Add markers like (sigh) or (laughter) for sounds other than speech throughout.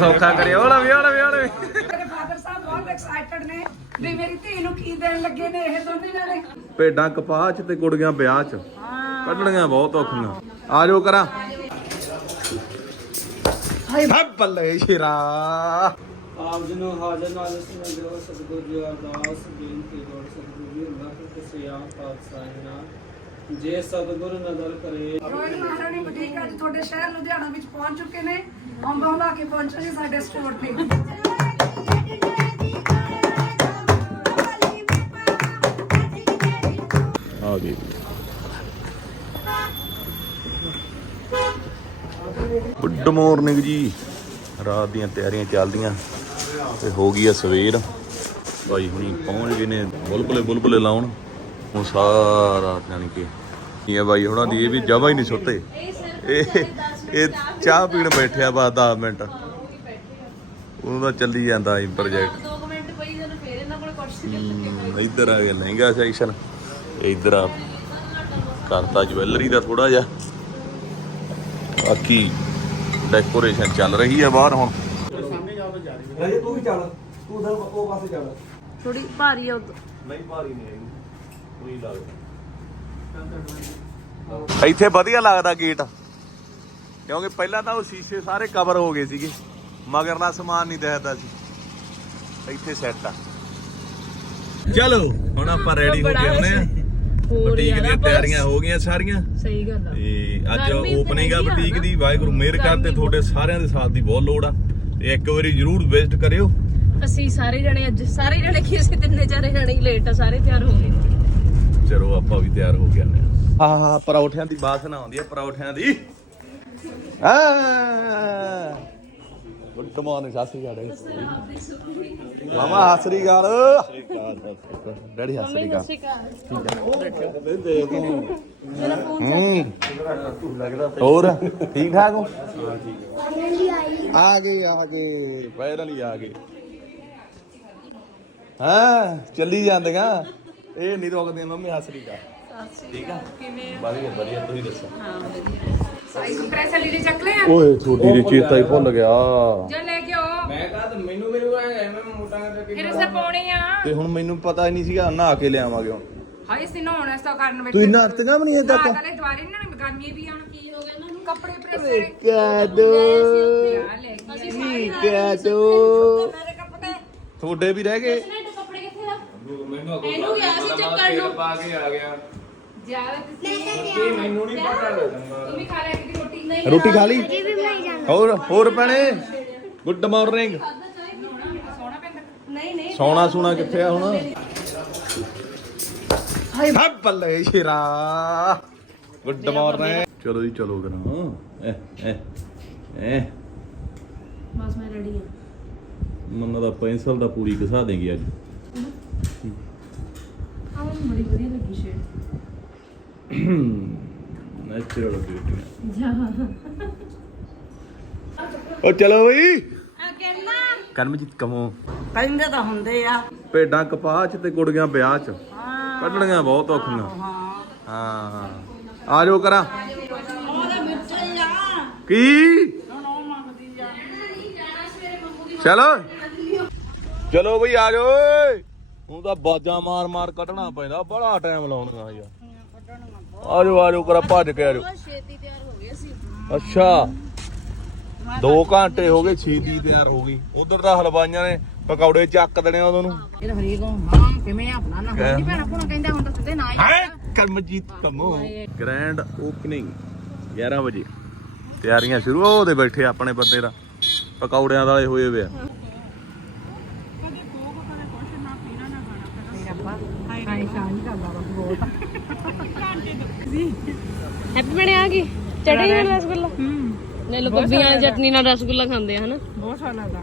ਸੌਖਾ ਕਰਿਆ ਓਲਾ ਵੀ ਓਲਾ ਵੀ ਓਲਾ ਵੀ ਮੇਰੇ ਫਾਦਰ ਸਾਹਿਬ ਬਹੁਤ ਐਕਸਾਈਟਡ ਨੇ ਵੀ ਮੇਰੀ ਧੀ ਨੂੰ ਕੀ ਦੇਣ ਲੱਗੇ ਨੇ ਇਹ ਦੋਨੇ ਜਣੇ। ਭੇਡਾਂ ਕਪਾਹ ਚ ਤੇ ਕੁੜੀਆਂ ਵਿਆਹ ਚ। ਕੱਢਣੀਆਂ ਬਹੁਤ ਔਖੀਆਂ। ਆ ਜਾਓ ਕਰਾਂ। ਹਾਏ। ਬੱਲੇ ਸ਼ੇਰਾ। ਆਪ ਜੀ ਨੂੰ ਹਾਜ਼ਰ ਨਾਲ ਸਮਝੋ ਸਤਿਗੁਰ ਜੀ ਅਰਦਾਸ ਬੇਨਤੀ ਲੋੜ ਸਤਿਗੁਰ ਜੀ ਰੱਖ ਕੇ ਸਿਆ ਪਾਤਸ਼ਾਹ ਜੇ ਸਤਿਗੁਰ ਨਦਰ ਕਰੇ। ਰੋਇਲ ਮਹਾਰਾਣੀ ਬੁਟੀਕ ਅੱਜ ਤੁਹਾਡੇ ਸ਼ਹਿਰ ਲੁਧਿਆਣਾ ਵਿੱਚ ਪਹੁੰਚ ਚੁੱਕੇ ਨੇ। ਅੰਬਾਂ ਲਾ ਕੇ ਪਹੁੰਚੇ ਨੇ ਸਾਡੇ ਸਟੋਰ ਤੇ ਆ ਗਈ। ਗੁੱਡ ਮਾਰਨਿੰਗ ਜੀ। ਰਾਤ ਦੀਆਂ ਤਿਆਰੀਆਂ ਚੱਲਦੀਆਂ। ਤੇ ਹੋ ਗਈ ਆ ਸਵੇਰ। ਭਾਈ ਹੁਣੀ ਪਹੁੰਚ ਗਏ ਨੇ। ਬੁਲਬੁਲੇ ਬੁਲਬੁਲੇ ਲਾਉਣ। ਹੁਣ ਸਾਰਾ ਜਾਣੀ ਕਿ ਇਹ ਆ ਬਾਈ ਹੁਣਾਂ ਦੀ ਇਹ ਵੀ ਜਵਾ ਹੀ ਨਹੀਂ ਸੁੱਤੇ ਇਹ ਇਹ ਚਾਹ ਪੀਣ ਬੈਠਿਆ ਬਾ 10 ਮਿੰਟ। ਉਹਨੂੰ ਤਾਂ ਚੱਲੀ ਜਾਂਦਾ ਇਹ ਪ੍ਰੋਜੈਕਟ 2 ਮਿੰਟ ਪਈ ਜਦੋਂ ਫੇਰ ਇਹਨਾਂ ਕੋਲ ਕੁਰਸੀ ਹਮ, ਇੱਧਰ ਆ ਗਿਆ ਲਹਿੰਗਾ ਸੈਕਸ਼ਨ ਇੱਧਰ ਆ। ਕਰਤਾ ਜਵੈਲਰੀ ਦਾ ਥੋੜਾ ਜਿਹਾ। ਬਾਕੀ ਡੈਕੋਰੇਸ਼ਨ ਚੱਲ ਰਹੀ ਹੈ ਬਾਹਰ ਹੁਣ। ਰਾਜੇ ਤੂੰ ਵੀ ਚੱਲ। ਤੂੰ ਉਧਰ ਉਹ ਪਾਸੇ ਚੱਲ। ਥੋੜੀ ਭਾਰੀ ਆ ਉਦੋਂ। ਨਹੀਂ ਭਾਰੀ ਨਹੀਂ ਹੈਗੀ। ਲੱਗਦਾ ਇੱਥੇ ਵਧੀਆ ਲੱਗਦਾ ਗੇਟ। ਕਿਉਂਕਿ ਪਹਿਲਾਂ ਤਾਂ ਉਹ ਸ਼ੀਸ਼ੇ ਸਾਰੇ ਕਵਰ ਹੋ ਗਏ ਸੀਗੇ। ਮਗਰਲਾ ਸਮਾਨ ਨਹੀਂ ਦਿਖਦਾ ਸੀ। ਇੱਥੇ ਸੈੱਟ ਆ। ਚਲੋ ਹੁਣ ਆਪਾਂ ਰੈਡੀ ਹੋ ਗਏ ਹੁਣੇ ਹੋਰ ਬੁਟੀਕ ਦੀਆਂ। ਤਿਆਰੀਆਂ ਹੋ ਗਈਆਂ ਸਾਰੀਆਂ। ਸਹੀ ਗੱਲ ਆ। ਤੇ ਅੱਜ ਓਪਨਿੰਗ ਆ ਆ। ਬੁਟੀਕ ਦੀ। ਵਾਹਿਗੁਰੂ ਮਿਹਰ ਕਰ ਤੇ ਤੁਹਾਡੇ ਸਾਰਿਆਂ ਦੇ ਸਾਥ ਦੀ ਬਹੁਤ ਲੋੜ ਆ। ਤੇ ਇੱਕ ਵਾਰੀ ਜਰੂਰ ਵਿਜ਼ਿਟ ਕਰਿਓ। ਅਸੀਂ ਸਾਰੇ ਜਣੇ ਅੱਜ ਸਾਰੇ ਜਣੇ ਕੀ ਅਸੀਂ ਤਿੰਨੇ ਚਾਰੇ ਜਣੇ ਹੀ ਲੇਟ ਆ ਸਾਰੇ ਤਿਆਰ ਹੋ ਗਏ। ਚਲੋ ਆਪਾਂ ਵੀ ਤਿਆਰ ਹੋ ਗਏ ਨੇ ਹਾਂ। ਹਾਂ ਪਰੌਠਿਆਂ ਦੀ ਬਾਸਨਾ ਆਉਂਦੀ ਆ ਪਰੌਠਿਆਂ ਦੀ। ਆ! ਗੁੱਡ ਮਾਰਨਿੰਗ ਸਾਸਰੀ ਗਾਲ ਮਾਮਾ ਹਾਸਰੀ ਗਾਲ ਡੈਡੀ ਹਾਸਰੀ ਗਾਲ ਹੂੰ। ਹੋਰ, ਠੀਕ ਠਾਕ ਹੋ? ਆ ਗਏ ਆ ਗਏ ਪਹਿਲਾਂ ਹੀ ਆ ਗਏ। ਹਾਂ, ਚੱਲੀ ਜਾਂਦੀਆਂ। ਇਹ ਨਹੀਂ ਰੁਕਦੀਆਂ ਮੰਮੀ ਹਾਸਰੀ ਗਾਲ ਠੀਕ ਆ? ਵਧੀਆ ਵਧੀਆ ਤੁਸੀਂ ਦੱਸੋ? ਸਾਈ ਕੰਪਰੈਸ ਵਾਲੀ ਦੇ ਚੱਕ ਲਿਆ ਓਏ ਤੁਹਾਡੀ ਦੀ ਚੇਤਾ ਹੀ ਭੁੱਲ ਗਿਆ। ਜਾ ਲੈ ਕੇ ਆਓ। ਮੈਂ ਕਹਾ ਤੇ ਮੈਨੂੰ ਮੈਨੂੰ ਐ ਮੈਂ ਮੋਟਾ ਕਰਕੇ ਫਿਰ ਇਸੇ ਪਾਉਣੇ ਆ। ਤੇ ਹੁਣ ਮੈਨੂੰ ਪਤਾ ਹੀ ਨਹੀਂ ਸੀਗਾ ਨਹਾ ਕੇ ਲਿਆਵਾਂਗੇ ਹੁਣ। ਹਾਏ ਸੀ ਨਹਾਉਣ ਵਾਸਤਾ ਕਰਨ ਵਿੱਚ ਤੁਸੀਂ ਨਹਾਤੀਆਂ ਵੀ ਨਹੀਂ ਨਾ ਤੱਕ ਕਲੇ ਦੁਆਰੇ ਨਾ ਗਰਮੀ ਵੀ ਆਣ ਕੀ ਹੋ ਗਿਆ ਇਹਨਾਂ ਨੂੰ? ਕੱਪੜੇ ਪ੍ਰੈਸ ਕਦੋਂ ਆ ਲੈ ਕੇ ਕਦੋਂ ਮੇਰੇ ਕੱਪੜੇ ਤੁਹਾਡੇ ਵੀ ਰਹਿ ਗਏ? ਇਹਨੇ ਕੱਪੜੇ ਕਿੱਥੇ ਆ ਮੈਨੂੰ ਇਹਨੂੰ ਗਿਆ ਸੀ ਚੱਕਰ ਨੂੰ। ਪਾ ਕੇ ਆ ਗਿਆ। ਜ਼ਿਆਦਾ ਤੁਸੀਂ। ਇਹ ਮੈਨੂੰ ਨਹੀਂ ਪਤਾ ਲੱਗਦਾ। ਤੂੰ ਵੀ ਖਾ ਲੈ ਕਿ ਰੋਟੀ ਨਹੀਂ ਰੋਟੀ ਖਾ ਲਈ? ਹੋਰ ਹੋਰ ਭੈਣੇ? ਗੁੱਡ ਮਾਰਨਿੰਗ ਨਹੀਂ ਨਹੀਂ ਸੌਣਾ ਸੂਣਾ ਕਿੱਥੇ ਆ ਹੁਣ? ਹਾਏ। ਬੱਲੇ ਸ਼ੇਰਾ। ਗੁੱਡ ਮਾਰਨਿੰਗ ਚਲੋ ਜੀ ਚਲੋ ਕਰਾਂ। ਐ ਐ ਐ। ਬਸ ਮੈਂ ਰੈਡੀ ਆ। ਮੰਮਾ ਦਾ ਪੈਨਸਲ ਦਾ ਪੂਰੀ ਘਸਾ ਦੇਗੀ ਅੱਜ। ਆਹ ਮੈਨੂੰ ਬੜੀ ਵਧੀਆ ਲੱਗੀ ਸ਼ੇਡ ਨੈਚੁਰਲ ਬਿਊਟੀ ਜਾ ਉਹ ਚਲੋ ਬਈ। ਕਰਮਜੀਤ ਕਮੋ। ਕਹਿੰਦੇ ਤਾਂ ਹੁੰਦੇ ਆ। ਭੇਡਾਂ ਕਪਾਹ ਚ ਤੇ ਕੁੜੀਆਂ ਵਿਆਹ ਚ। ਕੱਢਣੀਆਂ ਬਹੁਤ ਔਖੀਆਂ। ਹਾਂ ਆ ਜਾਓ ਕਰਾਂ। ਕੀ? ਚਲੋ ਚਲੋ ਬਈ ਆ। ਜਾਓ ਓਏ। ਹੁਣ ਤਾਂ ਬਾਜਾਂ ਮਾਰ ਮਾਰ ਕੱਢਣਾ ਪੈਂਦਾ ਬੜਾ ਟਾਈਮ ਲਾਉਣਾ ਯਾਰ। ਆ ਜਾਓ ਆ ਜਾਓ ਕਰਾ ਭੱਜ ਕੇ ਆ ਜਾਓ ਛੇਤੀ ਤਿਆਰ ਹੋ ਗਏ ਸੀ ਅੱਛਾ। 2 ਘੰਟੇ ਹੋ ਗਏ ਛੀਦੀ ਤਿਆਰ ਹੋ ਗਈ। ਉਧਰ ਤਾਂ ਹਲਵਾਈਆਂ ਨੇ ਪਕੌੜੇ ਚੱਕ ਦੇਣੇ ਉਹਨਾਂ। ਨੂੰ ਇਹ ਹਰੀਕ ਹਾਂ ਕਿਵੇਂ ਆਪਣਾ ਨਾ ਕਹਿ- ਭੈਣਾ ਭੁਣਾ ਕਹਿੰਦਾ ਹੁਣ ਤਾਂ ਸਿੱਧੇ ਨਾ ਹੀ ਹੈ? ਕਰਮਜੀਤ ਕਮੋ। ਗ੍ਰੈਂਡ ਓਪਨਿੰਗ 11 ਵਜੇ। ਤਿਆਰੀਆਂ ਸ਼ੁਰੂ ਉਹਦੇ ਬੈਠੇ ਆਪਣੇ ਬੰਦੇ ਦਾ। ਪਕੌੜਿਆਂ ਵਾਲੇ ਹੋਏ ਵੇ ਆ ਹੈਪੀ ਬਣੇ ਆ ਗਈ ਚਟਨੀ ਨਾਲ ਰਸਗੁੱਲਾ ਹੂੰ ਲੈ ਲੋ ਬੱਬੀਆਂ ਦੀ ਚਟਨੀ ਨਾਲ ਰਸਗੁੱਲਾ ਖਾਂਦੇ ਆ ਹਨਾ? ਬਹੁਤ ਸਵਾਦ ਲੱਗਦਾ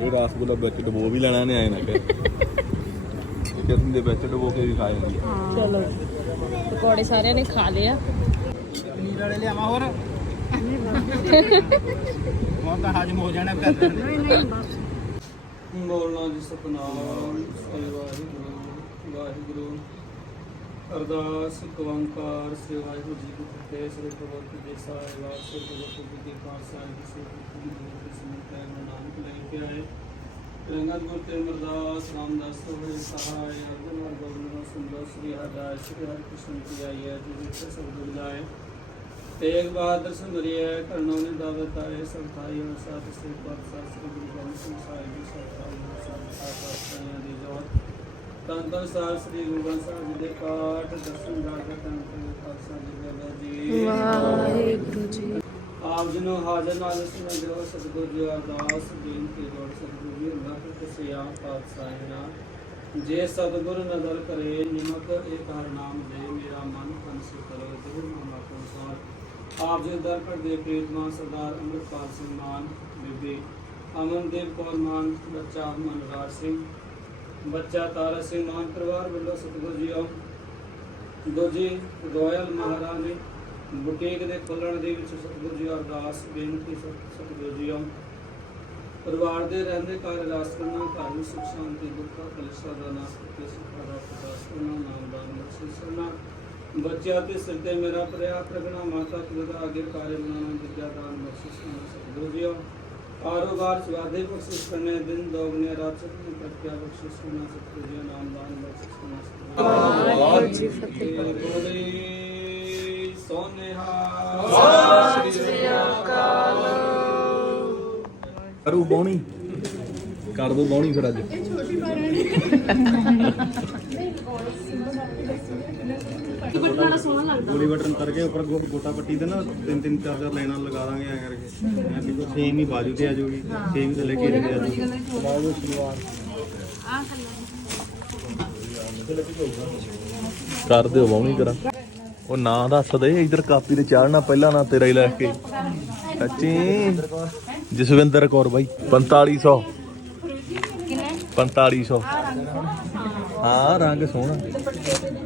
ਇਹ ਰਸਗੁੱਲਾ ਵਿੱਚ ਡਬੋ ਵੀ ਲੈਣਾ ਨੇ ਆਏ ਨਾ ਕਿ ਚਟਨੀ ਦੇ ਵਿੱਚ ਡਬੋ ਕੇ ਵੀ ਖਾ ਜਾਂਦੀ ਚਲੋ ਪਕੌੜੇ ਸਾਰਿਆਂ ਨੇ ਖਾ ਲਏ ਆ। ਪਨੀਰ ਵਾਲੇ ਲਿਆਵਾਂ ਹੋਰ? ਹੁਣ ਤਾਂ ਹਜਮ ਹੋ ਜਾਣਾ ਕਰ ਬੋਲਣਾ ਜੀ ਸਤਨਾਮ ਵਾਹਿਗੁਰੂ ਵਾਹਿਗੁਰੂ। ਅਰਦਾਸ ਕਵੰਕਾਰ ਸ੍ਰੀ ਵਾਹਿਗੁਰੂ ਜੀ ਕੀ ਫਤਿਹ, ਸ੍ਰੀ ਭਗਵਤ ਜੀ ਸਾਹਿਬ, ਸ੍ਰੀ ਭਗਵਤ ਜੀ ਕੀ ਖਾਲਸਾ ਜੀ ਸ੍ਰੀ ਗੁਰੂ ਜੀ ਕੀ ਸਮਿਤ ਨਾਨਕ ਲੈ ਕੇ ਆਏ। ਰੰਗਤ ਗੁਰ ਤੇ ਅਮਰਦਾਸ ਰਾਮਦਾਸ ਹੋਏ ਸਹਾਇ ਅਰਜਨ ਵਰ ਗੋਬਿੰਦ ਸੁੰਦਰ, ਸ੍ਰੀ ਹਰਿ ਸ੍ਰੀ ਹਰਿ ਕ੍ਰਿਸ਼ਨ ਕੀ ਆਈ ਹੈ ਜੀ ਜਿਸ ਸਭ ਦੁਲਾਏ ਤੇਗ ਬਹਾਦਰ ਸੁੰਦਰੀਏ ਕਰਨੋਂ ਨੇ ਦਾਵਤ ਆਏ ਸਭ ਥਾਈ ਔਰ ਸਾਥ, ਸ੍ਰੀ ਪਾਤਸ਼ਾਹ, ਸ੍ਰੀ ਗੁਰੂ ਗੋਬਿੰਦ ਸਿੰਘ ਸਾਹਿਬ ਜੀ, ਸਭ ਥਾਈ ਔਰ ਸਾਥ ਸਾਥ ਦੀ ਜੋਤ ਤਨ ਤਨ ਸਾਹਿਬ ਸ੍ਰੀ ਗੁਰੂ ਗ੍ਰੰਥ ਸਾਹਿਬ ਜੀ ਦੇ ਪਾਠ ਦਰਸ਼ਨ ਰਾਜਾ ਤਨ ਤਨ ਖਾਲਸਾ ਜੀ ਬਾਬਾ ਜੀ। ਵਾਹਿਗੁਰੂ ਜੀ ਆਪ ਜੀ ਨੂੰ ਹਾਜ਼ਰ ਨਾਲ ਸਮਝੋ ਸਤਿਗੁਰ ਜੀ ਅਰਦਾਸ ਬੇਨਤੀ ਜੋੜ ਸਤਿਗੁਰ ਜੀ ਅੱਲਾਹ ਕੇ ਸਿਆ ਪਾਤਸ਼ਾਹ ਨਾ ਜੇ ਸਤਿਗੁਰ ਨਦਰ ਕਰੇ ਨਿਮਕ ਇੱਕ ਹਰ ਨਾਮ ਦੇ ਮੇਰਾ ਮਨ ਤਨ ਸੇ ਕਰੋ ਜ਼ਰੂਰ ਨਾਮਾ ਕੋ ਸਾਰ ਆਪ ਜੀ ਦਰ ਪਰ ਦੇ ਪ੍ਰੀਤਮਾ ਸਰਦਾਰ ਅੰਮ੍ਰਿਤਪਾਲ ਸਿੰਘ ਮਾਨ ਬੀਬੀ ਅਮਨਦੀਪ ਕੌਰ ਮਾਨ ਬੱਚਾ ਮਨਰਾਜ ਸਿੰਘ ਬੱਚਾ ਤਾਰਾ ਸਿੰਘ ਮਾਨ ਪਰਿਵਾਰ ਵੱਲੋਂ ਸਤਿਗੁਰੂ ਜੀ ਆਓ। ਦੋਜੀ ਰੋਇਲ ਮਹਾਰਾਣੀ ਬੁਟੀਕ ਦੇ ਖੋਲਣ ਦੇ ਵਿੱਚ ਸਤਿਗੁਰੂ ਜੀ ਅਰਦਾਸ, ਬੇਨਤੀ ਸਤਿਗੁਰੂ ਜੀ ਆਓ। ਪਰਿਵਾਰ ਦੇ ਰਹਿੰਦੇ ਘਰ ਰਾਸ ਕਰਨਾ, ਘਰ ਨੂੰ ਸੁਖ, ਸ਼ਾਂਤੀ, ਦੁੱਖਾ, ਕਲੇਸ਼ਾਂ ਦਾ ਨਾਸ਼ ਕਰਕੇ ਸੁਖਾ ਦਾ ਪ੍ਰਕਾਸ਼ ਕਰਨਾ, ਨਾਮ ਦਾ ਬਖਸ਼ਿਸ਼ ਕਰਨਾ। ਬੱਚਿਆਂ ਤੇ ਸਿਰ ਤੇ ਮੇਰਾ ਪ੍ਰਿਆ ਪ੍ਰਗਣਾ ਮਾਤਾ ਪਿਤਾ ਅੱਗੇ ਕਾਰੇ ਬਣਾਉਣਾ ਵਿਦਿਆ ਦਾਨ ਬਖਸ਼ਿਸ਼ ਕਰਨਾ। ਸਤਿਗੁਰੂ ਜੀ ਆਓ। ਕਾਰੋਬਾਰ ਵਾਧੇ ਬਖਸ਼ਿਸ਼ ਕਰਨੇ ਦਿਨ ਦੋਗਨੇ ਰਾਤ ਚੜ੍ਹਨੀ ਪ੍ਰਤਿਆ ਬਖਸ਼ਿਸ਼ ਕਰਨਾ ਸਤਿਗੁਰੂ ਜੀ ਨਾਮ ਦਾਨ ਬਖਸ਼ਿਸ਼ ਕਰਨਾ ਸਤਿਗੁਰੂ ਵਾਹਿਗੁਰੂ ਜੀ ਫਤਿਹ ਬੋਲੇ ਸੋਨੇਹਾ। ਕਰੂ ਬੌਣੀ? ਕਰ ਦੋ ਬੌਣੀ ਫਿਰ ਅੱਜ। (laughs) ਗੋਲੀ ਬਟਨ ਕਰਕੇ ਉੱਪਰ ਗੋ- ਗੋਟਾ ਪੱਟੀ ਤੇ ਨਾ ਤਿੰਨ ਤਿੰਨ ਚਾਰ ਚਾਰ ਲਾਈਨਾਂ ਲਗਾ ਦਾਂਗੇ ਐ ਕਰਕੇ। ਐ ਵੀ ਸੇਮ ਹੀ ਬਾਜੂ ਤੇ ਆ ਜਾਊਗੀ ਸੇਮ ਹੀ ਥੱਲੇ ਘੇਰੇ ਤੇ ਆ ਜਾਊਗੀ ਕਰ ਦਿਓ ਬੌਣੀ ਕਰਾਂ ਉਹ ਨਾਂ ਦੱਸ ਦੇ ਇਧਰ ਕਾਪੀ ਤੇ ਚਾੜਨਾ ਪਹਿਲਾਂ ਨਾ ਤੇਰਾ ਹੀ ਲੈ ਕੇ। ਸੱਚੀ। ਜਸਵਿੰਦਰ ਕੌਰ ਬਾਈ 4500 4500 ਹਾਂ ਰੰਗ ਸੋਹਣਾ।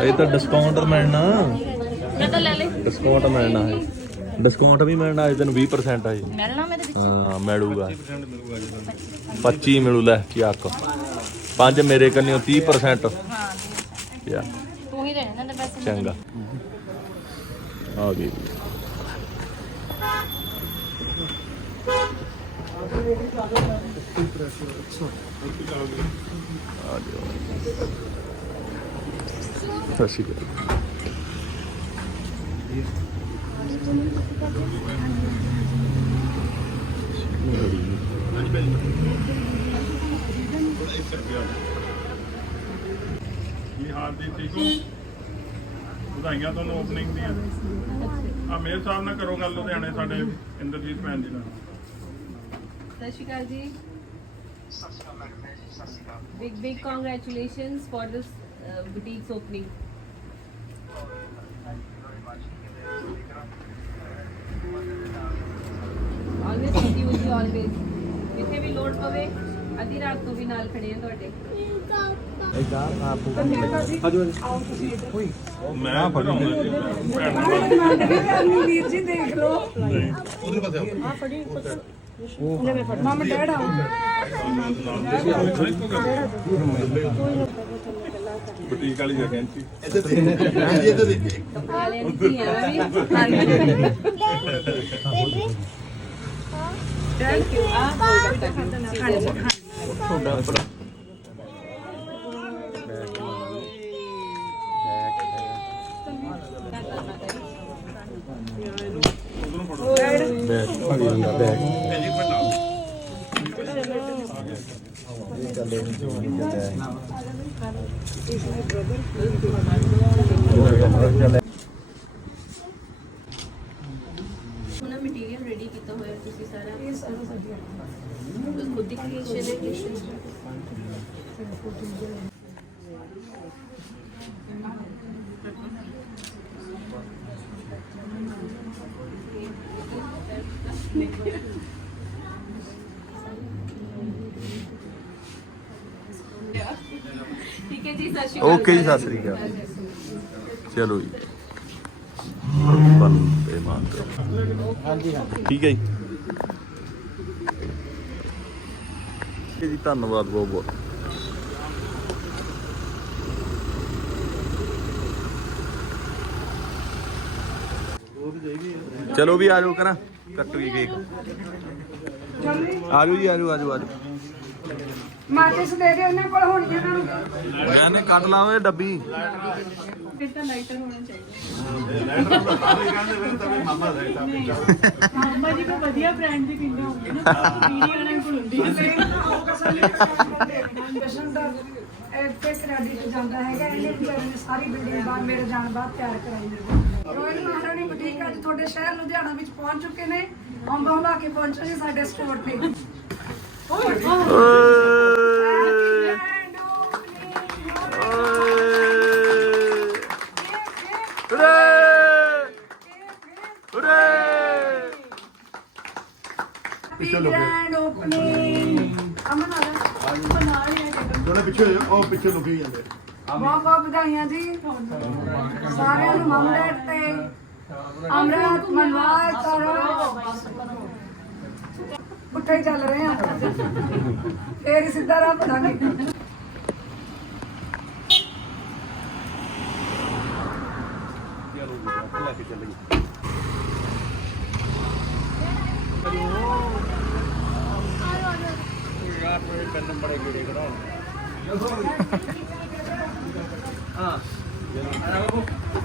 ਇਹ ਤਾਂ ਡਿਸਕਾਊਂਟ ਮਿਲਣਾ ਮੈਂ ਤਾਂ ਲੈ ਲੈ ਡਿਸਕਾਊਂਟ ਮਿਲਣਾ ਹੈ ਡਿਸਕਾਊਂਟ ਵੀ ਮਿਲਣਾ ਹੈ ਤੈਨੂੰ 20% ਹੈ ਜੀ ਮਿਲਣਾ ਮੇਰੇ ਵਿੱਚ? ਹਾਂ ਮਿਲੂਗਾ। 25 ਮਿਲੂ ਲੈ ਚੱਕ ਪੰਜ ਮੇਰੇ ਕੰਨਿਓ 30% ਹਾਂ। ਯਾ। ਤੂੰ ਹੀ ਰਹਿਣਾ ਨਾ ਪੈਸੇ। ਚੰਗਾ। ਆ ਗਈ ਆ ਜਾਓ ਸਤਿ ਸ਼੍ਰੀ ਅਕਾਲ ਕੀ ਹਾਲ ਜੀ ਵਧਾਈਆਂ ਤੁਹਾਨੂੰ ਓਪਨਿੰਗ ਦੀਆਂ। ਆ ਮੇਰ ਸਾਹਿਬ ਨਾਲ ਕਰੋ ਗੱਲ ਲੁਧਿਆਣੇ, ਸਾਡੇ ਇੰਦਰਜੀਤ ਭੈਣ ਜੀ ਨਾਲ। ਸਤਿ ਸ਼੍ਰੀ ਅਕਾਲ ਜੀ big big congratulations for this boutiques opening always with you ਜੀ ਆਲਵੇਸ ਜਿੱਥੇ ਵੀ ਲੋੜ ਪਵੇ ਅੱਧੀ ਰਾਤ ਤੋਂ ਵੀ ਨਾਲ ਖੜੇ ਆ ਤੁਹਾਡੇ ਮੈਂ ਪੜਾਉਂਗਾ ਜੀ ਭੈਣ ਨੂੰ ਡਿਮਾਂਡ ਵੀ ਕਰਨੀ ਵੀਰ ਜੀ ਦੇਖ ਲਓ ਮਮ ਡੈਡ ਆਉਂ ਬੁਟੀਕ ਵਾਲੀ ਜਗ੍ਹਾ ਸੀ ਵਾਲੇ ਨਹੀਂ ਆ ਵੀ ਥੈਂਕ ਯੂ ਆ ਉਹਨਾਂ ਮਟੀਰੀਅਲ ਰੈਡੀ ਕੀਤਾ ਹੋਇਆ ਤੁਸੀਂ ਸਾਰਾ। ਇਹ ਸਾਰਾ ਵਧੀਆ ਖੁਦ ਦੀ ਕ੍ਰੀਏਸ਼ਨ ਹੈ ਕ੍ਰੀਏਸ਼ਨ ਓਕੇ ਜੀ ਸਤਿ ਸ਼੍ਰੀ ਅਕਾਲ ਚਲੋ ਜੀ ਬੰਦੇ ਮਾਤਰ ਹਾਂਜੀ ਹਾਂਜੀ ਠੀਕ ਹੈ ਜੀ। ਜੀ ਧੰਨਵਾਦ ਬਹੁਤ ਬਹੁਤ। ਚਲੋ ਵੀ ਆ ਜਾਓ ਕਰਾਂ। ਕੱਟ ਵੀ ਕੇਕ। ਆ ਜਾਓ ਜੀ ਆ ਆਜੋ ਆਜੋ ਮਾਚਿਸ ਦੇ ਦਿਓ ਇਹਨਾਂ ਕੋਲ ਹੋਣੀ ਇਹਨਾਂ ਨੂੰ। ਮੈਂ ਨੇ ਕੱਢ ਲਾ ਓਏ ਡੱਬੀ। ਮਾਮਾ ਜੀ ਕੋ ਵਧੀਆ ਬ੍ਰਾਂਡ ਦੀ ਕਿੰਨੇ ਹੋਣਗੇ ਨਾ ਵੀਡੀਓ ਵਾਲਿਆਂ ਕੋਲ ਹੁੰਦੀ ਜਸ਼ਨ ਦਾ ਇੱਥੇ ਕ੍ਰੈਡਿਟ ਜਾਂਦਾ ਹੈਗਾ ਇਹਨੇ ਵਿਚਾਰੇ ਨੇ ਸਾਰੀ ਬਿਲਡਿੰਗ ਬਾਅਦ ਮੇਰੇ ਜਾਣ ਬਾਅਦ ਤਿਆਰ ਕਰਾਈ ਮੇਰੇ ਰੋਇਲ ਮਹਾਰਾਣੀ ਬੁਟੀਕ ਅੱਜ ਤੁਹਾਡੇ ਸ਼ਹਿਰ ਲੁਧਿਆਣਾ ਵਿੱਚ ਪਹੁੰਚ ਚੁੱਕੇ ਨੇ। ਅੰਬਾ ਹੰਬਾ ਕੇ ਪਹੁੰਚੇ ਜੀ ਸਾਡੇ ਸਟੋਰ ਤੇ। ਓਏ। ਉਰੇ ਉਰੇ ਗ੍ਰੈਂਡ ਓਪਨਿੰਗ ਅਮਨ ਆ ਜਾ ਬਣਾ ਲਿਆ ਥੋੜੇ ਪਿੱਛੇ ਹੋ ਜਾਓ ਉਹ ਪਿੱਛੇ ਲੁਕੀ ਜਾਂਦੇ ਬਹੁਤ ਬਹੁਤ ਵਧਾਈਆਂ ਜੀ ਸਾਰਿਆਂ ਨੂੰ ਮਮਲੇਟ ਤੇ ਅਮਰਤ ਮਨਵਾਰ ਕਰੋ ਉੱਠੇ ਹੀ ਚੱਲ ਰਹੇ ਆ। ਫੇਰ ਹੀ ਸਿੱਧਾ ਰਾਹ ਪੜਾਂਗੇ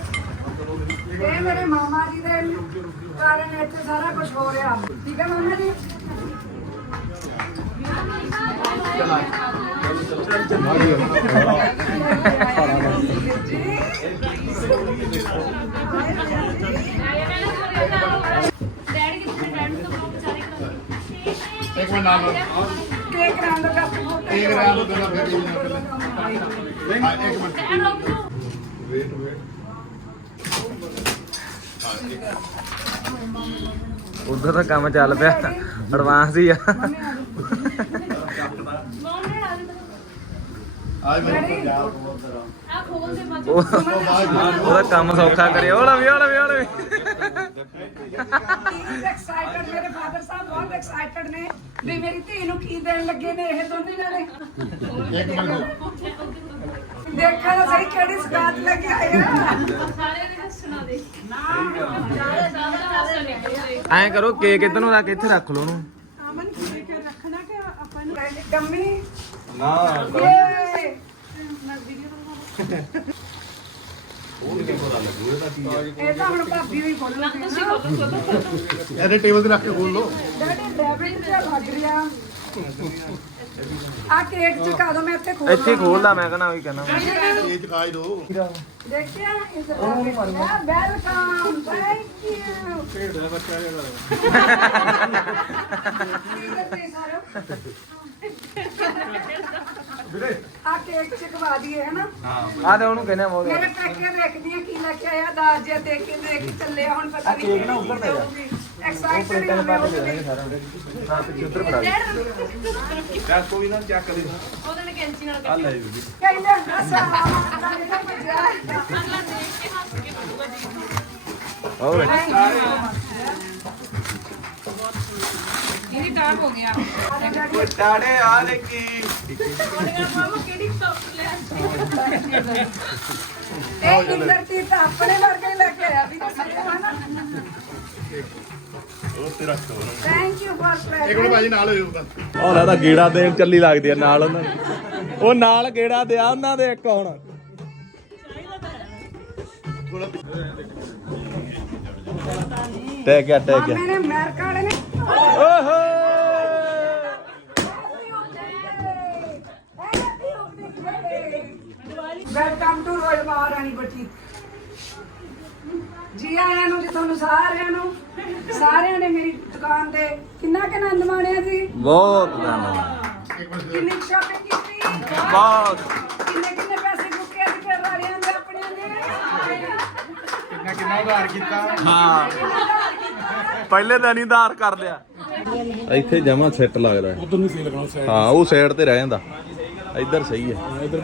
ਇਹ ਮੇਰੇ ਮਾਮਾ ਜੀ ਦੇ ਕਾਰਨ ਇੱਥੇ ਸਾਰਾ ਕੁਝ ਹੋ ਰਿਹਾ। ਠੀਕ ਹੈ ਮਾਮਾ ਜੀ? ਇੱਕ ਮਿੰਟ ਨਾਮ ਕੇਕ ਰਾਂ ਦਾ ਕੱਪ ਇੱਕ ਰਾਤ ਨੂੰ ਪਹਿਲਾਂ ਫਿਰ ਹਾਂ ਇੱਕ ਮਿੰਟ ਵੇਟ ਵੇਟ ਉਧਰ ਤਾਂ ਕੰਮ ਚੱਲ ਪਿਆ ਐਡਵਾਂਸ ਹੀ ਆ। ਆਜ ਮੈਂ ਆ ਖੋਲ ਦੇ ਮੱਝ ਉਹ- ਉਹਦਾ ਕੰਮ ਸੌਖਾ ਕਰਿਆ ਉਹਲਾ ਵੀ ਉਹਲਾ ਵੀ ਉਹਲਾ ਵੀ। ਐਕਸਾਈਟਡ ਮੇਰੇ ਫਾਦਰ ਸਾਹਿਬ ਬਹੁਤ ਐਕਸਾਈਟਡ ਨੇ ਵੀ ਮੇਰੀ ਧੀ ਨੂੰ ਕੀ ਦੇਣ ਲੱਗੇ ਨੇ ਇਹ ਦੋਨੇ ਜਾਣੇ। ਇੱਕ ਮਿੰਟ ਦੇਖਾਂ ਤਾਂ ਸਹੀ ਕਿਹੜੀ ਸਗਾਤ ਲੈ ਕੇ ਆਏ ਆ। ਸਾਰੇ ਹੱਸਣਾ ਦੇ ਐਂ ਕਰੋ ਕੇਕ ਇਧਰ ਨੂੰ ਰੱਖ ਇੱਥੇ ਰੱਖ ਲਓ ਉਹਨੂੰ। ਅਮਨ ਕੇਕ ਰੱਖਣਾ ਕਿ ਆਪਾਂ ਨੂੰ? ਡੰਮੀ ਨਾ ਏ ਇਹ ਤਾਂ ਹੁਣ ਭਾਬੀ ਵੀ ਖੋਲਣਗੇ ਤੁਸੀਂ ਬੋਲੋ ਬੋਲੋ ਇਹਦੇ ਟੇਬਲ ਤੇ ਰੱਖ ਕੇ ਖੋਲ ਲਓ। ਡੈਡੀ ਡਰਾਈਵਿੰਗ ਤੇ ਲੱਗ ਰਿਹਾ। ਆ ਕੇਕ ਚੁਕਾ ਦੋ ਮੈਂ ਇੱਥੇ ਖੋਲ ਇੱਥੇ ਖੋਲਦਾ ਮੈਂ ਕਹਿੰਦਾ ਉਹੀ ਕਹਿੰਦਾ ਇਹ ਚਕਾ ਹੀ ਦੋ। ਦੇਖਿਆ ਇਸ ਵੈਲਕਮ ਥੈਂਕ ਯੂ ਖੇਡਦਾ ਬੱਚਾ ਜਿਹੜਾ। ਆ ਕੇਕ ਚਕਵਾ ਦਈਏ ਹਨਾ? ਆ ਤੇ ਉਹਨੂੰ ਕਹਿੰਦੇ ਆ ਮੋਗੇ ਮੇਰੇ ਪੈਕੇ ਦੇਖਦੀ ਆ ਕੀ ਲੈ ਕੇ ਆਇਆ ਦਾਜ ਜਿਹਾ ਦੇਖ ਕੇ ਦੇਖ ਚੱਲਿਆ ਹੁਣ ਪਤਾ ਨਹੀਂ ਕੇਕ ਨਾ ਉੱਪਰ ਤੇ ਐਕਸਾਈਟਡ ਹਾਂ ਮੈਂ ਉਹਦੇ ਲਈ। ਹਾਂ ਪਿੱਛੇ ਉਧਰ ਫੜਾ ਦੇ। ਕੋਈ ਨਾ ਚੱਕ ਦੇ। ਉਹਦੇ ਨੇ ਕੈਂਚੀ ਨਾਲ ਆ ਲੈ ਜੀ। ਕਹਿੰਦੇ ਹੱਸਾ ਤਾਂ ਮਜ਼ਾ ਆਇਆ ਅਗਲਾ ਦੇਖ ਕੇ ਹੱਸ ਕੇ ਬੋਲੂਗਾ ਜੀ। ਹੋਰ। ਇਹਦੀ ਟਾਪ ਹੋ ਗਿਆ? ਟਾੜੇ ਆ ਲੈ ਕੀ ਮਾਮਾ ਕਿਹੜੀ ਟੌਪ ਲੈ ਇਹ ਇੰਦਰਤੀ ਤਾਂ ਆਪਣੇ ਵਰਗੇ ਲੈ ਕੇ ਆਇਆ ਵੀ ਤੁਸੀਂ ਹਨਾ ਉਹ ਤੇ ਰੱਖ ਦੋ ਥੈਂਕ ਯੂ ਫॉर ਇੱਕ ਮਿੰਟ ਪ੍ਰੈਜ਼ੈਂਟ ਭਾਜੀ ਨਾਲ ਹੋ ਜਾਓ ਬਸ ਉਹ ਲੱਗਦਾ ਗੇੜਾ ਦੇਣ ਚੱਲੀ ਲੱਗਦੀ ਆ ਨਾਲ ਉਹਨਾਂ ਦੀ। ਉਹ ਨਾਲ ਗੇੜਾ ਦਿਆ ਉਹਨਾਂ ਦੇ ਇੱਕ ਹੁਣ। ਟੈ ਗਿਆ ਟੈ ਗਿਆ। ਮੇਰੇ ਅਮਰੀਕਾ ਵਾਲੇ ਨੇ। ਓਹੋ! Welcome to royal Maharani boutique ਜੀ ਆਇਆਂ ਨੂੰ ਜੀ ਤੁਹਾਨੂੰ ਸਾਰਿਆਂ ਨੂੰ। ਸਾਰਿਆਂ ਨੇ ਮੇਰੀ ਦੁਕਾਨ ਤੇ ਕਿੰਨਾ ਕਿ ਆਨੰਦ ਮਾਣਿਆ ਜੀ? ਬਹੁਤ ਧੰਨਵਾਦ ਕਿੰਨੀ ਸ਼ਾਪਿੰਗ ਕੀਤੀ। ਬਹੁਤ ਕਿੰਨੇ ਕਿੰਨੇ ਪੈਸੇ ਚੁੱਕੇ ਅੱਜ ਫਿਰ ਵਾਲਿਆਂ ਦੇ ਆਪਣਿਆਂ ਦੇ ਕਿੰਨਾ ਉਧਾਰ ਕੀਤਾ? ਹਾਂ। ਪਹਿਲੇ ਦਿਨ ਹੀ ਧਾਰ ਕਰ ਲਿਆ। ਇੱਥੇ ਜਮਾ ਸੈੱਟ ਲੱਗਦਾ। ਉਧਰ ਨਹੀਂ ਸਹੀ ਲੱਗਣਾ ਹਾਂ ਉਹ ਸਾਈਡ ਤੇ ਰਹਿ ਜਾਂਦਾ। ਇੱਧਰ ਸਹੀ ਹੈ। ਇਧਰ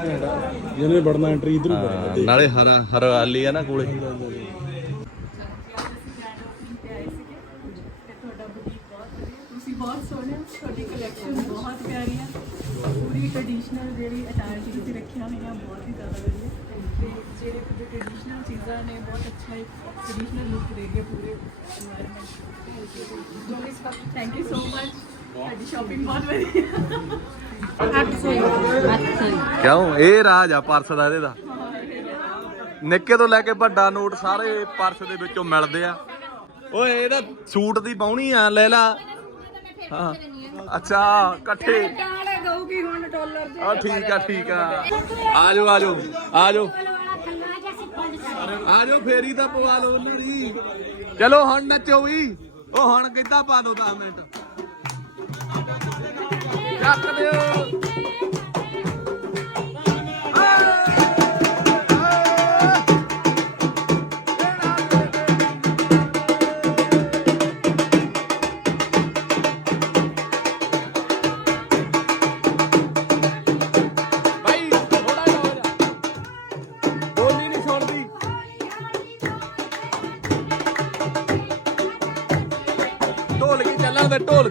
ਜਿਹਨੇ ਵੜਨਾ ਐਂਟਰੀ ਇਧਰ ਹਾਂ, ਨਾਲੇ ਹਰਾ ਹਰਿਆਲੀ ਆ ਨਾ ਕੋਲੇ। ਤੁਸੀਂ ਬਹੁਤ ਸੋਹਣੇ ਤੁਹਾਡੀ ਕਲੈਕਸ਼ਨ ਬਹੁਤ ਪਿਆਰੀ ਹੈ ਪੂਰੀ ਟ੍ਰੈਡੀਸ਼ਨਲ ਜਿਹੜੀ ਅਟਾਇਰ ਤੁਸੀਂ ਰੱਖੀਆਂ ਹੋਈਆਂ ਬਹੁਤ ਹੀ ਜ਼ਿਆਦਾ ਵਧੀਆ। ਕਿਉਂ? ਇਹ ਰਾਜ ਆ ਪਰਸ ਦਾ ਇਹਦੇ ਨਿੱਕੇ ਤੋਂ ਲੈ ਕੇ ਵੱਡਾ ਨੋਟ ਸਾਰੇ ਪਰਸ ਦੇ ਵਿੱਚੋਂ ਮਿਲਦੇ ਆ। ਉਹ ਇਹਦਾ ਸੂਟ ਦੀ ਪਾਉਣੀ ਆ ਲੈ ਲਾ। ਅੱਛਾ ਇਕੱਠੇ। ਆ ਠੀਕ ਆ ਠੀਕ ਆ। ਆ ਜਾਓ ਆ ਜਾਓ ਆ ਜਾਓ। ਆ ਜਾਓ ਫੇਰੀ ਤਾਂ ਪਵਾ ਲਓ ਉਹਨਾਂ ਚਲੋ ਹੁਣ ਨੱਚੋ ਵੀ। ਉਹ ਹੁਣ ਕਿੱਦਾਂ ਪਾ ਦੋ 10 ਮਿੰਟ? ਚੱਕ ਦਿਓ।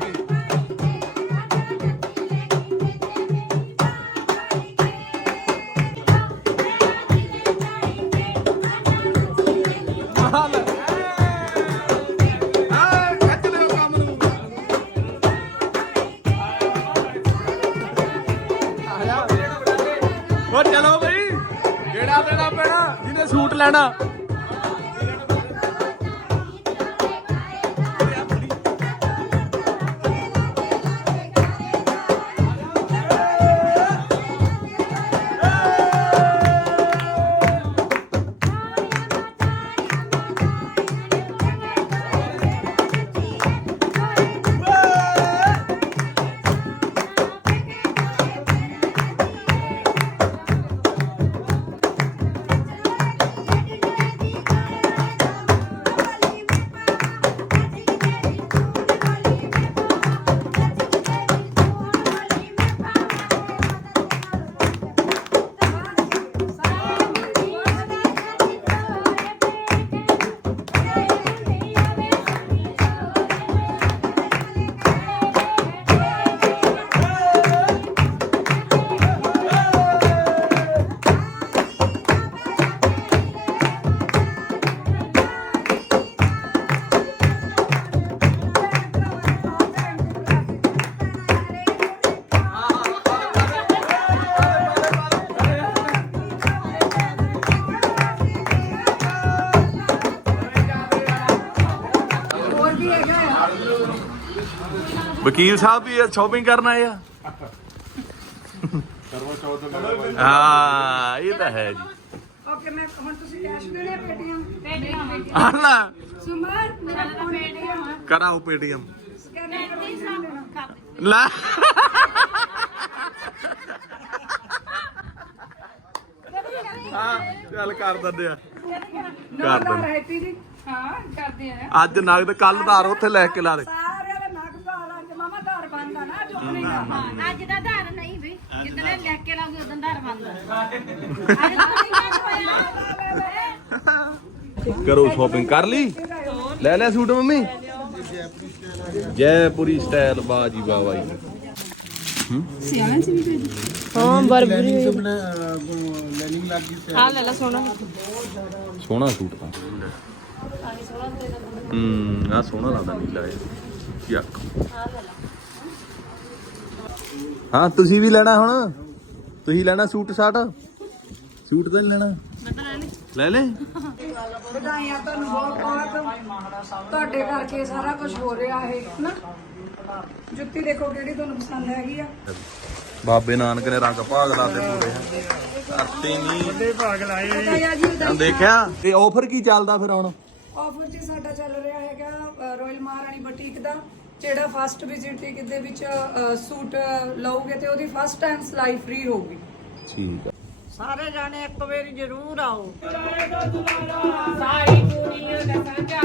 ਚੱਲਾਂ ਤੇ ਵਕੀਲ ਸਾਹਿਬ ਵੀ ਸ਼ਾਪਿੰਗ ਕਰਨ ਆਏ ਆ। ਕਰਵਾ ਚੌਥ ਦੇ ਹਾਂ ਇਹ ਤਾਂ ਹੈ ਜੀ। ਓਕੇ ਮੈਂ ਹੁਣ ਤੁਸੀਂ ਕੈਸ਼ ਦੇਣੇ ਪੇਟੀਐਮ? ਆ। ਲੈ ਸੁਮਨ ਮੇਰਾ ਫੋਨ ਪੇਟੀਐਮ ਕਰਾਓ ਪੇਟੀਐਮ। ਲੈ ਹਾਂ ਚੱਲ ਕਰ ਦਿੰਦੇ ਆ। ਕਰ ਦਿੰਦੇ ਹੈਪੀ ਜੀ। ਹਾਂ ਕਰਦੇ ਆ। ਅੱਜ ਨਗਦ ਕੱਲ ਧਾਰ ਉੱਥੇ ਲੈ ਕੇ ਲਾ ਦੇ। ਮਾਮਾ ਧਾਰ ਬੰਦਾ ਨਾ ਚੁੱਕਣੀ ਦਾ ਅੱਜ ਦਾ ਧਾਰ ਨਹੀਂ ਵੀ ਜਿੱਦਣ ਇਹ ਲੈ ਕੇ ਲਾਉਂਗੇ ਉਦੋਂ ਧਾਰ ਬੰਦਾ ਅੱਜ ਤਾਂ ਨਹੀਂ ਹੋਇਆ ਕਰੋ ਸ਼ਾਪਿੰਗ ਕਰ ਲਈ? ਲੈ ਲੈ ਸੂਟ ਮੰਮੀ। ਜੈਪੁਰੀ ਸਟਾਈਲ ਬਾਜੀ ਬਾਬਾ ਜੀ। ਹਾਂ? ਬਰਬਰੀ ਹਾਂ। ਲੈ ਲੈ ਸੋਨਾ ਸੋਹਣਾ ਸੂਟ ਤਾਂ। ਹੂੰ ਆ ਸੋਹਣਾ ਲੱਗਦਾ ਨੀਲਾ ਇਹ ਯਾਕ। ਹਾਂ ਤੁਸੀਂ ਵੀ ਲੈਣਾ ਹੁਣ? ਤੁਸੀਂ ਲੈਣਾ ਸੂਟ ਸਾਟ? ਸੂਟ ਤਾਂ ਨੀ ਲੈਣਾ। ਲੈ ਲੈ। ਵਧਾਈਆਂ ਤੁਹਾਨੂੰ ਬਹੁਤ ਬਹੁਤ। ਤੁਹਾਡੇ ਕਰਕੇ ਸਾਰਾ ਕੁਝ ਹੋ ਰਿਹਾ ਹੈ ਨਾ? ਜੁੱਤੀ ਦੇਖੋ ਕਿਹੜੀ ਤੁਹਾਨੂੰ ਪਸੰਦ ਹੈਗੀ ਆ। ਬਾਬੇ ਨਾਨਕ ਨੇ ਰੰਗ ਭਾਗ ਲਾਤੇ ਪੂਰੇ। ਕਰਤੇ ਨਹੀਂ ਜੀ। ਤਾਂ। ਦੇਖਿਆ? ਇਹ ਆਫਰ ਕੀ ਚੱਲਦਾ ਫਿਰ ਹੁਣ? ਆਫਰ ਜੀ ਸਾਡਾ ਚੱਲ ਰਿਹਾ ਹੈਗਾ ਰਾਇਲ ਮਹਾਰਾਣੀ ਬੁਟੀਕ ਦਾ। ਜਿਹੜਾ ਫਸਟ ਵਿਜ਼ਿਟ ਦੇ ਵਿੱਚ ਅ, ਸੂਟ ਲਓਗੇ ਤੇ ਉਹਦੀ ਫਸਟ ਟਾਈਮ ਸਲਾਈ ਫ੍ਰੀ ਹੋਊਗੀ। ਠੀਕ ਆ। ਸਾਰੇ ਜਾਣੇ ਇੱਕ ਵਾਰੀ ਜ਼ਰੂਰ ਆਓ। ਸਾਰੀ ਦੁਨੀਆ ਦਾ ਸਾਂਝਾ